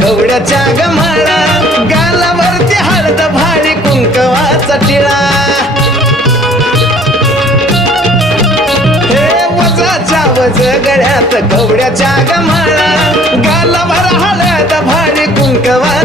कवड्याच्या गमाळा गालावरती हळद भारी कुंकवाचा टिळा हे वजाच्या वज गळ्यात कवड्याच्या गमाळा गालावर हळद भारी कुंकवा